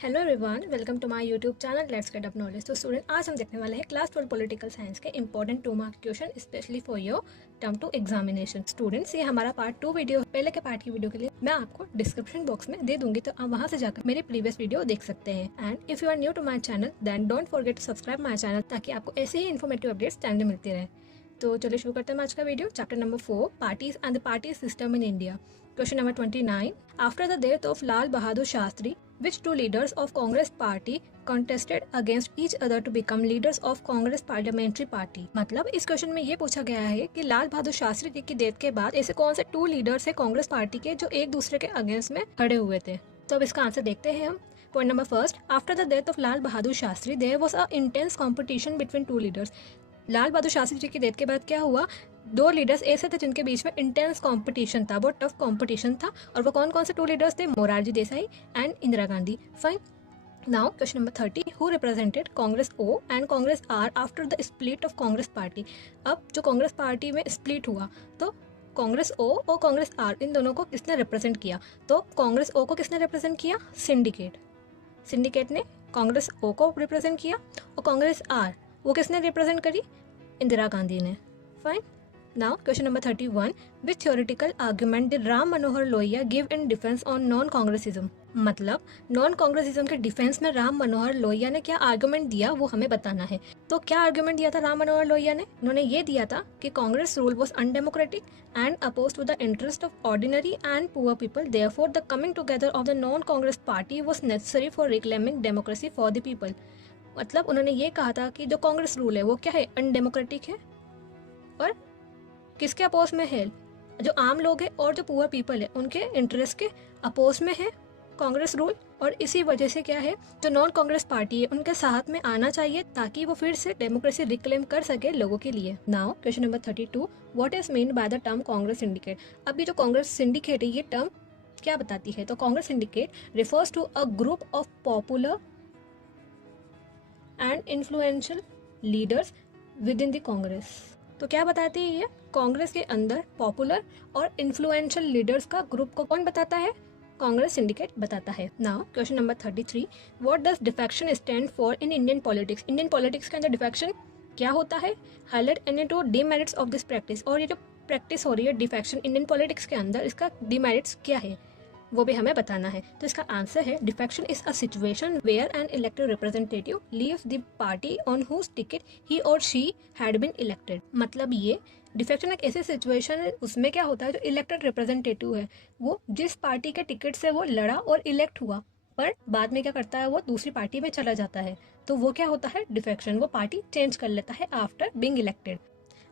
Hello everyone, welcome to my YouTube channel let's get up knowledge. तो student, आज हम देखने वाले हैं क्लास 12 पॉलिटिकल साइंस के important 2 mark question specially for your term 2 examination. Students, ये हमारा पार्ट 2 वीडियो, पहले के पार्ट की वीडियो के लिए मैं आपको डिस्क्रिप्शन बॉक्स में दे दूंगी, तो आप वहां से जाकर मेरी प्रीवियस वीडियो देख सकते हैं। And if you are new to my channel then don't forget to subscribe my channel, ताकि आपको ऐसे ही इन्फॉर्मेटिव अपडेट्स चैनल में मिलती रहे। तो चलिए शुरू करते हैं आज का video. Chapter number 4, parties and the party system in India. Question number 29, after the death of Lal Bahadur Shastri, which two leaders of Congress party contested against each other to become leaders of Congress parliamentary party। मतलब इस question में ये पूछा गया है कि लाल बहादुर शास्त्री जी की death के बाद ऐसे कौन से 2 लीडर्स है कांग्रेस पार्टी के जो एक दूसरे के अगेंस्ट में खड़े हुए थे। तो अब इसका आंसर देखते हैं हम। Point number first, after the death of Lal Bahadur Shastri there was a intense competition between 2 leaders. Lal Bahadur Shastri ji की डेथ के बाद क्या हुआ, 2 लीडर्स ऐसे थे जिनके बीच में इंटेंस कंपटीशन था, बहुत टफ कंपटीशन था। और वो कौन कौन से 2 लीडर्स थे? Morarji Desai and Indira Gandhi. Fine. Now question number 30, who represented Congress O and Congress R after the split of Congress party. अब जो कांग्रेस पार्टी में स्प्लिट हुआ तो कांग्रेस ओ और कांग्रेस आर, इन दोनों को किसने रिप्रेजेंट किया? तो कांग्रेस ओ को किसने रिप्रेजेंट किया? सिंडिकेट ने कांग्रेस ओ को रिप्रेजेंट किया। और कांग्रेस आर वो किसने रिप्रेजेंट करी? इंदिरा गांधी ने। Fine. Now question number 31, which theoretical argument did Ram Manohar Lohia give in defence on non Congressism. मतलब नॉन कांग्रेसिज्म के डिफेंस में राम मनोहर लोहिया ने क्या आर्ग्यूमेंट दिया, वो हमें बताना है। तो क्या आर्ग्यूमेंट दिया था राम मनोहर लोहिया ने? उन्होंने ये दिया था कि Congress rule was undemocratic and opposed to the interest of ordinary and poor people, therefore the coming together of the non Congress party was necessary for reclaiming democracy for the people. मतलब उन्होंने ये कहा था कि जो कांग्रेस रूल है वो क्या है? अनडेमोक्रेटिक है और किसके अपोज में है? जो आम लोग हैं और जो पुअर पीपल है उनके इंटरेस्ट के अपोज में है कांग्रेस रूल। और इसी वजह से क्या है, जो नॉन कांग्रेस पार्टी है उनके साथ में आना चाहिए ताकि वो फिर से डेमोक्रेसी रिक्लेम कर सके लोगों के लिए। Now question number 32, what is mean by the term Congress syndicate. अभी जो कांग्रेस सिंडिकेट है ये टर्म क्या बताती है? तो Congress syndicate refers to a group of popular and influential leaders within the Congress. तो क्या बताती है ये? कांग्रेस के अंदर पॉपुलर और इन्फ्लुएंशियल लीडर्स का ग्रुप को कौन बताता है? कांग्रेस सिंडिकेट बताता है। Now question number 33, what does defection stand for in Indian politics. Indian politics के अंदर डिफेक्शन क्या होता है? Highlight any two demerits of this practice. और ये जो प्रैक्टिस हो रही है डिफेक्शन इंडियन पॉलिटिक्स के अंदर, इसका डिमेरिट्स क्या है वो भी हमें बताना है। तो इसका आंसर है, defection is a situation where an elected representative leaves the party on whose ticket he और शी हैड बीन इलेक्टेड। मतलब ये डिफेक्शन एक ऐसी सिचुएशन है उसमें क्या होता है, जो इलेक्टेड रिप्रेजेंटेटिव है वो जिस पार्टी के टिकट से वो लड़ा और इलेक्ट हुआ, पर बाद में क्या करता है, वो दूसरी पार्टी में चला जाता है, तो वो क्या होता है? डिफेक्शन। वो पार्टी चेंज कर लेता है आफ्टर बीइंग इलेक्टेड।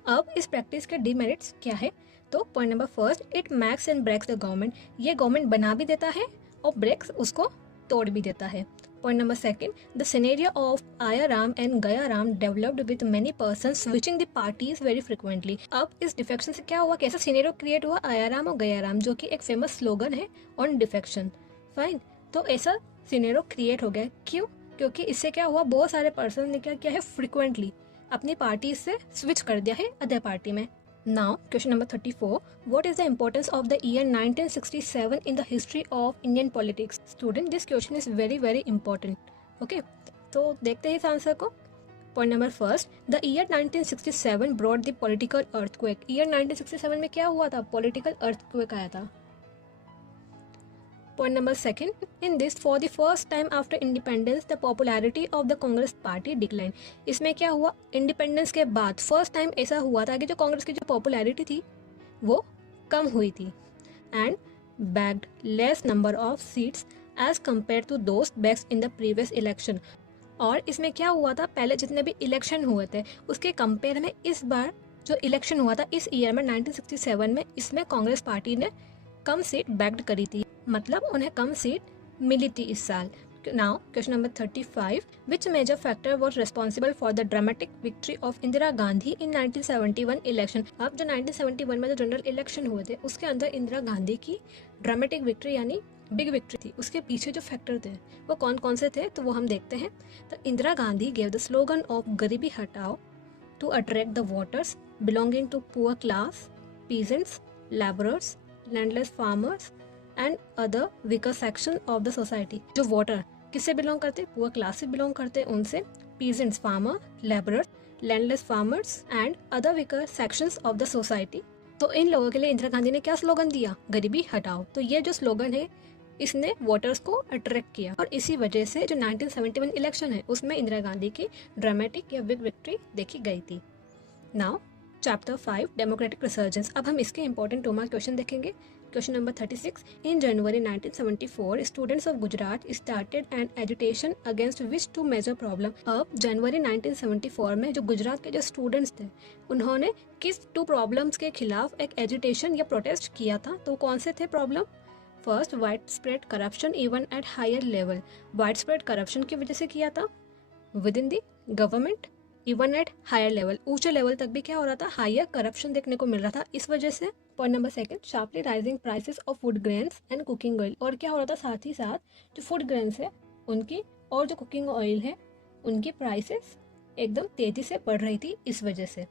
अब इस प्रैक्टिस के डिमेरिट्स क्या है? तो point number first, it makes and breaks the government. ये गवर्नमेंट बना भी देता है और ब्रेक्स उसको तोड़ भी देता है। Point number second, the scenario of आया राम एंड गया Ram developed with many person switching the parties very frequently. अब इस डिफेक्शन से क्या हुआ, कैसा सिनेरियो क्रिएट हुआ? आया राम और गया राम, जो कि एक फेमस स्लोगन है ऑन डिफेक्शन। फाइन। तो ऐसा सिनेरियो क्रिएट हो गया। क्यों? क्योंकि इससे क्या हुआ, बहुत सारे पर्सन ने क्या किया है, फ्रिक्वेंटली अपनी पार्टी से स्विच कर दिया है अदर पार्टी में। Now, question number 34. What is the importance of the year 1967 in the history of Indian politics? Student, this question is very important. Okay, तो देखते हैं इस आंसर को। Point number first, the year 1967 brought the political earthquake. Year 1967 में क्या हुआ था? Political earthquake आया था। Point number second, in this for the first time after independence the popularity of the Congress party declined. इसमें क्या हुआ, इंडिपेंडेंस के बाद फर्स्ट टाइम ऐसा हुआ था कि जो कांग्रेस की जो पॉपुलैरिटी थी वो कम हुई थी। And bagged less number of seats as compared to those bags in the previous election. और इसमें क्या हुआ था, पहले जितने भी इलेक्शन हुए थे उसके कंपेयर में इस बार जो इलेक्शन हुआ था इस ईयर में 1967 में, इसमें कांग्रेस पार्टी ने कम सीट बैग्ड करी थी, मतलब उन्हें कम सीट मिली थी इस साल। Now question number 35, which major factor was responsible for the dramatic victory of Indira Gandhi in 1971 election. अब जो 1971 में जो जनरल इलेक्शन हुए थे उसके अंदर इंदिरा गांधी की ड्रामेटिक विक्ट्री यानी बिग विक्ट्री थी, उसके पीछे जो फैक्टर थे वो कौन कौन से थे, तो वो हम देखते हैं। तो Indira Gandhi gave the slogan of garibi hatao to attract the voters belonging to poor class, peasants, labourers, landless farmers and other weaker section of the society. जो वोटर किससे बिलोंग करते, पुअर क्लास से बिलोंग करते उनसे, peasants farmer, labourers, landless farmers and other weaker sections of the society. तो इन लोगों के लिए इंदिरा गांधी ने क्या स्लोगन दिया, गरीबी हटाओ। तो ये जो स्लोगन है इसने वोटर्स को अट्रैक्ट किया और इसी वजह से जो 1971 इलेक्शन है उसमें इंदिरा गांधी की ड्रामेटिक या बिग विक्ट्री देखी गई थी। Now chapter 5 democratic resurgence. अब हम इसके इंपॉर्टेंट 2 मार्क क्वेश्चन देखेंगे। Question number 36, in January 1974 students of Gujarat started an agitation against which two major problem. अब जनवरी 1974 में जो गुजरात के जो स्टूडेंट्स थे उन्होंने किस 2 प्रॉब्लम्स के खिलाफ एक एजुटेशन या प्रोटेस्ट किया था। तो कौन से थे problem? First, wide spread corruption even at higher level. Wide spread corruption की वजह से किया था within the government, even at higher level, ऊंचे लेवल तक भी क्या हो रहा था, हायर करप्शन देखने को मिल रहा था इस वजह से। Point number 2, sharply rising prices of food grains and cooking oil. और क्या हो रहा था, साथ ही साथ जो फूड ग्रेन्स है उनकी और जो कुकिंग ऑयल है उनकी प्राइसेस एकदम तेजी से बढ़ रही थी इस वजह से।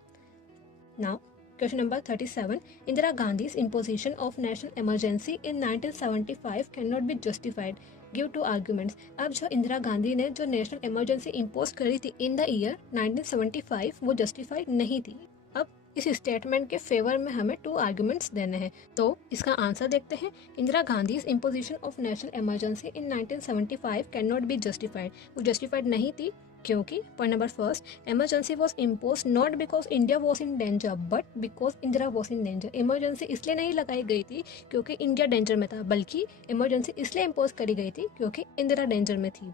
Now question number 37, Indira Gandhi's imposition of national emergency in 1975 cannot be justified, give 2 arguments. अब जो इंदिरा गांधी ने जो नेशनल इमरजेंसी इम्पोज करी थी इन द ईयर 1975 वो जस्टिफाइड नहीं थी। अब इस स्टेटमेंट के फेवर में हमें 2 आर्ग्यूमेंट्स देने हैं। तो इसका आंसर देखते हैं। Indira Gandhi's imposition of national emergency in 1975 can not be justified, वो जस्टिफाइड नहीं थी क्योंकि point number 1, emergency was impose not because India was in danger but because Indira was in danger. Emergency इसलिए नहीं लगाई गई थी क्योंकि इंडिया डेंजर में था, बल्कि इमरजेंसी इसलिए इम्पोज करी गई थी क्योंकि इंदिरा डेंजर में थी।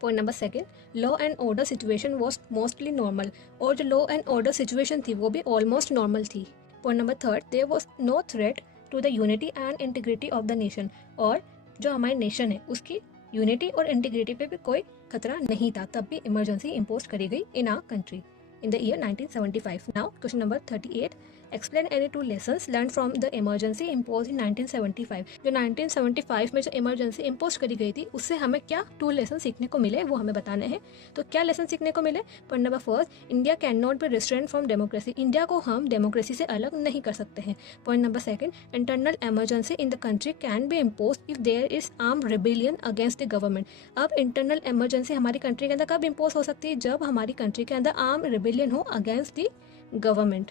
Point number 2, law and order situation was mostly normal. और जो लॉ एंड ऑर्डर सिचुएशन थी वो भी ऑलमोस्ट नॉर्मल थी। Point number 3, there was no threat to the unity and integrity of the nation. और जो हमारी नेशन है उसकी यूनिटी और इंटीग्रिटी पे भी कोई खतरा नहीं था, तब भी इमरजेंसी इम्पोज करी गई in our country in the year 1975. Now question number 38, explain any 2 lessons learned from the emergency imposed in 1975। जो 1975 में जो इमरजेंसी इम्पोज करी गई थी उससे हमें क्या 2 लेसन सीखने को मिले वो हमें बताने हैं। तो क्या लेसन सीखने को मिले? Point number 1, India can not be restrained from democracy. India को हम डेमोक्रेसी से अलग नहीं कर सकते हैं। Point number 2, internal emergency in the country can be impose if there is arm rebellion against the government. अब इंटरनल एमरजेंसी हमारी कंट्री के अंदर कब इम्पोज हो सकती है? जब हमारी कंट्री के अंदर आर्म रिबेलियन हो against the government,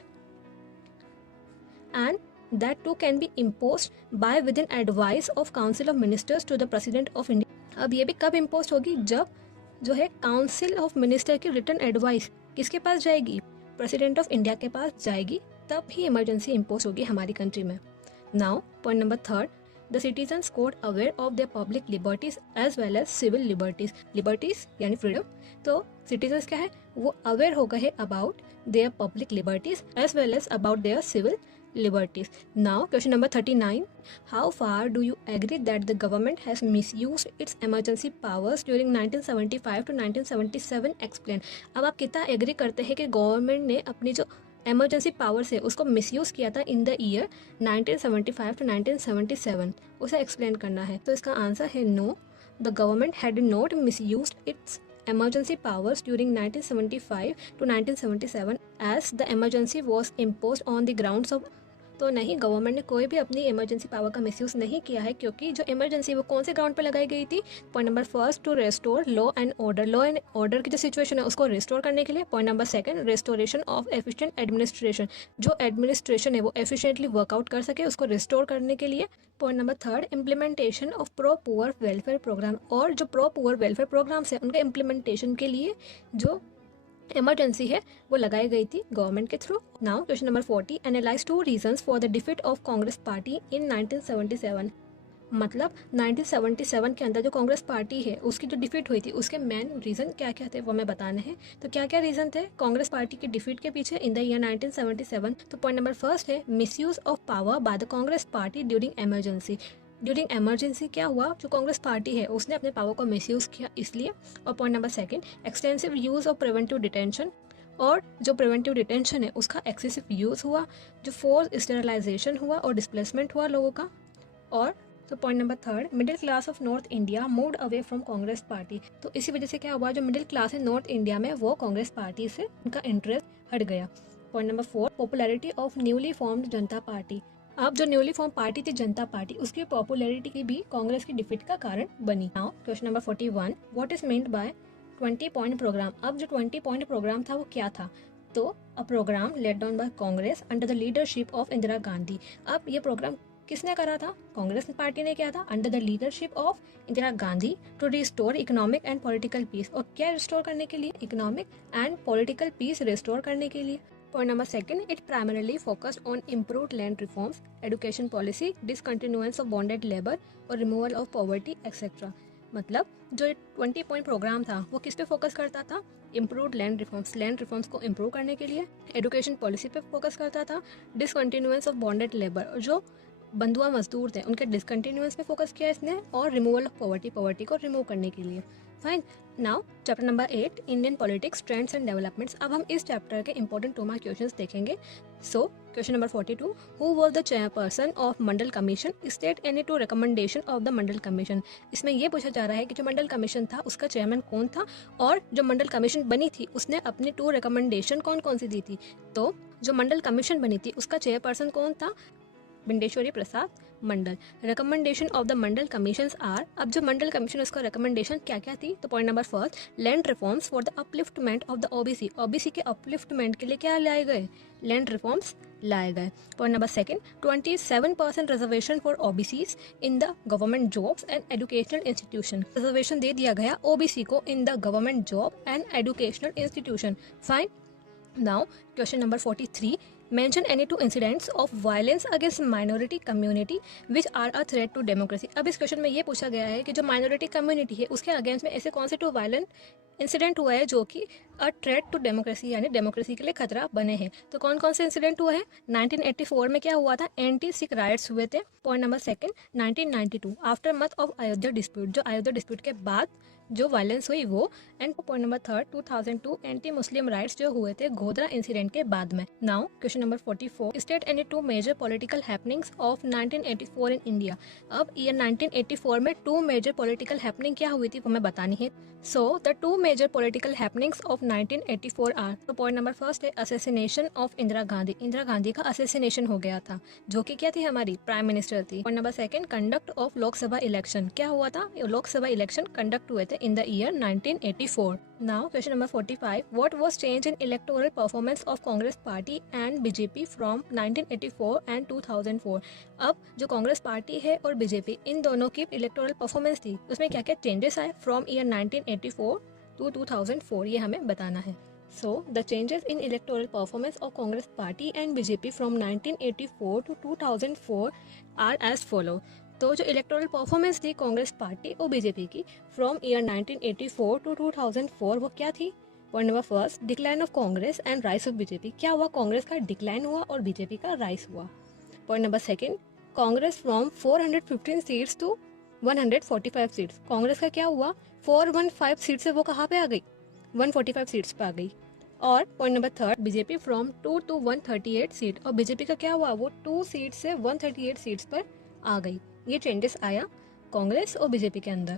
and that too can be imposed by within advice of council of ministers to the president of India। अब ये भी कब इम्पोज होगी? जब जो है काउंसिल ऑफ मिनिस्टर की रिटर्न एडवाइस किसके पास जाएगी? प्रेसिडेंट ऑफ इंडिया के पास जाएगी, तब ही इमरजेंसी इम्पोज होगी हमारी कंट्री में। Now point number 3, the citizens got aware of their public liberties as well as civil liberties. Liberties यानी फ्रीडम, तो सिटीजन्स क्या है, वो अवेयर हो गए about their public liberties as well as about their civil liberties। Now question number 39, how far do you agree that the government has misused its emergency powers during 1975 to 1977? explain। अब आप कितना agree करते हैं कि government ने अपनी जो emergency powers है उसको मिसयूज किया था इन द ईयर 1975 टू 1977, उसे एक्सप्लेन करना है। तो इसका आंसर है no, the government had not misused its emergency powers during 1975 to 1977 as the emergency was imposed on the grounds of। तो नहीं, गवर्नमेंट ने कोई भी अपनी इमरजेंसी पावर का मिसयूज नहीं किया है क्योंकि जो इमरजेंसी वो कौन से ग्राउंड पर लगाई गई थी? Point number 1, to restore law and order. Law and order की जो सिचुएशन है उसको रिस्टोर करने के लिए। Point number 2, restoration of efficient administration, जो एडमिनिस्ट्रेशन है वो एफिशिएंटली वर्कआउट कर सके उसको रिस्टोर करने के लिए। Point number 3, implementation of pro poor welfare program, और जो प्रो पुअर वेलफेयर प्रोग्राम्स है उनके इम्प्लीमेंटेशन के लिए जो इमरजेंसी है वो लगाई गई थी गवर्नमेंट के through. Now question number 40, analyse 2 reasons for the defeat of Congress party इन 1977। मतलब 1977 के अंदर जो कांग्रेस पार्टी है उसकी जो डिफीट हुई थी उसके मेन रीजन क्या क्या थे वो हमें बताने हैं। तो क्या क्या रीजन थे कांग्रेस पार्टी की डिफीट के पीछे इन द ईयर 1977? तो पॉइंट नंबर 1 है misuse of power by the Congress party during emergency. During emergency क्या हुआ, जो कांग्रेस पार्टी है उसने अपने पावर को मिसयूज किया इसलिए। और point number 2, extensive use of preventive detention, और जो प्रिवेंटिव डिटेंशन है उसका एक्सेसिव यूज हुआ, जो फोर्स स्टेरिलाइजेशन हुआ और डिस्प्लेसमेंट हुआ लोगों का। और तो point number 3, middle class of north India moved away from Congress party. तो इसी वजह से क्या हुआ, जो मिडिल क्लास है नॉर्थ इंडिया में वो कांग्रेस पार्टी से उनका इंटरेस्ट हट गया। Point number 4, popularity of newly formed Janata party. अब जो न्यूली फॉर्म पार्टी थी जनता पार्टी, उसकी पॉपुलैरिटी की भी कांग्रेस की डिफीट का कारण बनी। Now question number 41, what is meant by 20 point program. अब जो 20 पॉइंट प्रोग्राम था वो क्या था? तो a programme laid down by Congress under the leadership of Indira Gandhi. अब ये प्रोग्राम किसने करा था? कांग्रेस पार्टी ने किया था under the leadership of Indira Gandhi to restore economic and political peace. और क्या रिस्टोर करने के लिए? Economic and political peace restore करने के लिए। Point number 2, it primarily focused on improved land reforms, education policy, discontinuance of bonded labor और removal of poverty, etc. मतलब जो 20 पॉइंट प्रोग्राम था वो किस पे फोकस करता था? इम्प्रूव्ड लैंड रिफॉर्म्स को इम्प्रूव करने के लिए, एजुकेशन पॉलिसी पे फोकस करता था, डिसकंटिन्यूएंस ऑफ बॉन्डेड लेबर, जो बंधुआ मजदूर थे उनके डिसकंटिन्यूएंस पे फोकस किया इसने, और रिमूवल ऑफ पॉवर्टी को रिमूव करने के लिए। Fine. Now chapter number 8, Indian politics trends and developments. अब हम इस चैप्टर के इंपॉर्टेंट 2 मार्क क्वेश्चंस देखेंगे। So question number 42, who was the chairperson of Mandal commission, state any 2 recommendation of the Mandal commission. इसमें यह पूछा जा रहा है कि जो मंडल कमीशन था उसका चेयरमैन कौन था, और जो मंडल कमीशन बनी थी उसने अपनी 2 रिकमेंडेशन कौन कौन सी दी थी। तो जो मंडल कमीशन बनी थी उसका चेयरपर्सन कौन था? Bindeshwari Prasad Mandal. Recommendation of the Mandal commissions are. अब जो मंडल कमीशन उसका रिकमेंडेशन क्या क्या थी? तो point number 1, land reforms for the upliftment of the OBC. OBC के अपलिफ्टमेंट के लिए क्या लाए गए? लैंड रिफॉर्म्स लाए गए। Point number 2, 27% reservation for OBCs in the government jobs and educational institution. Reservation दे दिया गया ओबीसी को in the government job and educational institution. Fine. Now question number 43, mention any 2 incidents of violence against minority community which are a threat to democracy। अब इस question में ये पूछा गया है कि जो माइनॉरिटी कम्युनिटी है उसके अगेंस्ट में ऐसे कौन से 2 वायलेंट इंसिडेंट हुआ है जो कि अ थ्रेट टू डेमोक्रेसी यानी डेमोक्रेसी के लिए खतरा बने हैं। तो कौन कौन से इंसिडेंट हुआ है? 1984 में क्या हुआ था? एंटी सिख राइट्स हुए थे। Point number 2, 1992 aftermath of Ayodhya dispute, जो अयोध्या डिस्प्यूट के बाद जो वायलेंस हुई वो। And point number 3, 2002 anti Muslim riots जो हुए थे गोधरा इंसिडेंट के बाद में। Now question number 44, state any 2 major political happenings of 1984 in India. अब ईयर 1984 में 2 मेजर पॉलिटिकल हैपनिंग क्या हुई थी वो हमें बतानी है। So the 2 major political happenings of 1984 are. तो पॉइंट नंबर 1 है असेसिनेशन ऑफ इंदिरा गांधी। इंदिरा गांधी का असेसिनेशन हो गया था, जो कि क्या थी? हमारी प्राइम मिनिस्टर थी। Point number 2, conduct of Lok Sabha election. क्या हुआ था? लोकसभा इलेक्शन कंडक्ट हुए थे in the year 1984. Now question number 45, what was change in electoral performance of Congress party and BJP from 1984 and 2004। अब जो कांग्रेस पार्टी है और बीजेपी इन दोनों की इलेक्टोरल परफॉर्मेंस थी उसमें क्या क्या चेंजेस आए फ्रॉम ईयर 1984 टू 2004, ये हमें बताना है। So the changes in electoral performance of Congress party and BJP from 1984 to 2004 are as follow। तो जो इलेक्टोरल परफॉर्मेंस थी कांग्रेस पार्टी और बीजेपी की फ्रॉम ईयर 1984 टू 2004 वो क्या थी? Point number 1, decline of Congress and rice of BJP. क्या हुआ? कांग्रेस का डिक्लाइन हुआ और बीजेपी का राइस हुआ। Point number 2, Congress from 415 seats to 145 seats. Congress का क्या हुआ? 415 सीट से वो कहाँ पे आ गई? 145 सीट्स पे आ गई। और point number 3, BJP from 2 to 138 seat, और बीजेपी का क्या हुआ? वो 2 सीट से 138 सीट्स पर आ गई। ये चेंजेस आया कांग्रेस और बीजेपी के अंदर।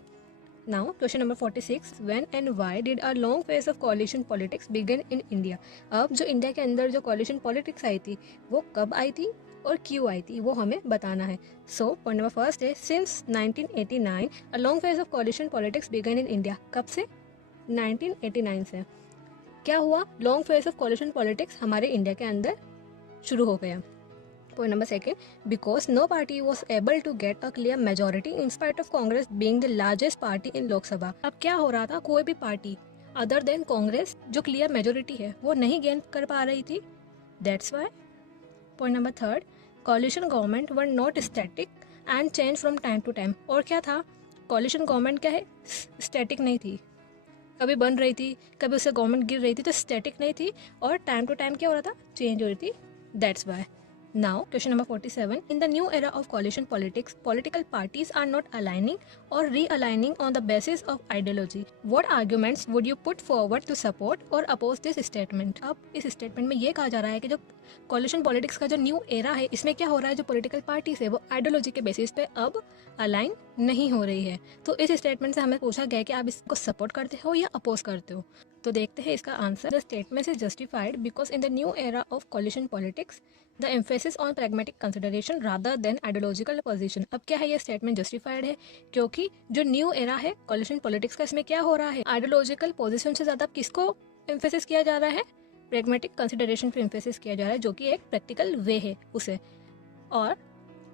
Now question number 46, when and why did a long phase of कोalition politics begin in India. अब जो इंडिया के अंदर जो कोalition पॉलिटिक्स आई थी वो कब आई थी और क्यों आई थी वो हमें बताना है। सो पॉइंट नंबर 1 है since 1989 a long phase of कोalition politics begin in India. कब से? 1989 से। क्या हुआ? लॉन्ग फेज ऑफ कोalition पॉलिटिक्स हमारे इंडिया के अंदर शुरू हो गया। Point number 2, because no party was able to get a clear majority in spite of Congress being the largest party in Lok Sabha। अब क्या हो रहा था? कोई भी पार्टी अदर देन कांग्रेस जो क्लियर मेजोरिटी है वो नहीं गेन कर पा रही थी। That's why। Point number 3, coalition government were not static and change from time to time। और क्या था? coalition government क्या है? स्टैटिक नहीं थी, कभी बन रही थी कभी उससे गवर्नमेंट गिर रही थी, तो स्टैटिक नहीं थी और टाइम टू टाइम क्या हो रहा था? चेंज हो रही थी। That's why। Now, question number 47. In the new era of coalition politics, political parties are not aligning or realigning on the basis of ideology. What arguments would you put forward to support or oppose this statement? अब इस statement में ये कहा जा रहा है कि जो coalition politics का जो न्यू एरा है इसमें क्या हो रहा है? जो पॉलिटिकल पार्टीज है वो आइडियोलॉजी के बेसिस पे अब अलाइन नहीं हो रही है। तो इस स्टेटमेंट से हमें पूछा गया कि आप इसको सपोर्ट करते हो या अपोज करते हो। तो देखते हैं इसका answer. The statement is justified because in the new era of coalition politics the emphasis on pragmatic consideration rather than ideological position. अब क्या है ये स्टेटमेंट जस्टिफाइड है क्योंकि जो न्यू एरा है कोलिशन पॉलिटिक्स का, इसमें क्या हो रहा है, आइडियोलॉजिकल पोजीशन से ज़्यादा किसको एम्फेसिस किया जा रहा है, प्रैग्मेटिक कंसिडरेशन पे एम्फेसिस किया जा रहा है, जो कि एक प्रैक्टिकल वे है उसे। और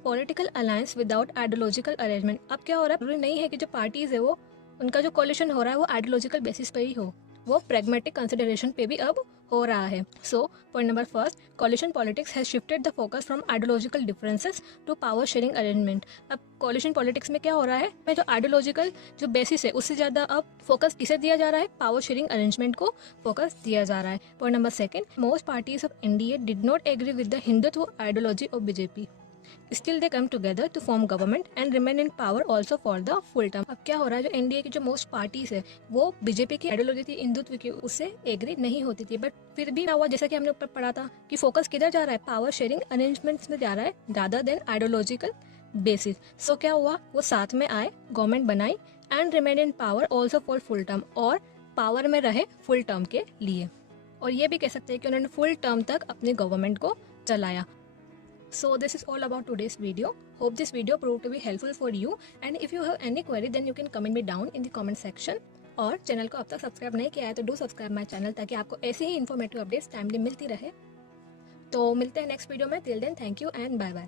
political alliance without ideological arrangement. अब क्या हो रहा है, जरूरी नहीं है कि जो पार्टीज है वो उनका जो कोलिशन हो रहा है वो आइडियोलॉजिकल बेसिस पे ही हो, वो प्रैग्मेटिक कंसिडरेशन पे भी अब हो रहा है। So point number first, coalition politics has shifted the focus from ideological differences to power sharing arrangement. अब कोलिशन पॉलिटिक्स में क्या हो रहा है, में जो आइडियोलॉजिकल जो बेसिस है उससे ज़्यादा अब फोकस किसे दिया जा रहा है, पावर शेयरिंग अरेंजमेंट को फोकस दिया जा रहा है। Point number second, most parties of NDA did not agree with the Hindutva ideology of BJP, still they come together to form government and remain in power also for the full term. अब क्या हो रहा है, जो NDA की जो most parties है वो बीजेपी की आइडियोलॉजी थी हिंदुत्व की, उससे एग्री नहीं होती थी, बट फिर भी हुआ जैसा कि हमने ऊपर पढ़ा था कि फोकस किधर जा रहा है, पावर शेयरिंग अरेंजमेंट्स में जा रहा है रादर देन आइडियोलॉजिकल बेसिस। सो क्या हुआ, वो साथ में आए, गवर्नमेंट बनाई and remain in power also for full term, और पावर में रहे फुल टर्म के लिए। और ये भी कह सकते हैं कि उन्होंने फुल टर्म तक अपनी गवर्नमेंट को चलाया। So this is all about today's video. Hope this video proved to be helpful for you, and if you have any query then you can comment me down in the comment section. और channel को अब तक subscribe नहीं किया है तो do subscribe my channel ताकि आपको ऐसे ही इन्फॉर्मेटिव अपडेट्स टाइमली मिलती रहे। तो मिलते हैं नेक्स्ट वीडियो में। Till then thank you and bye bye.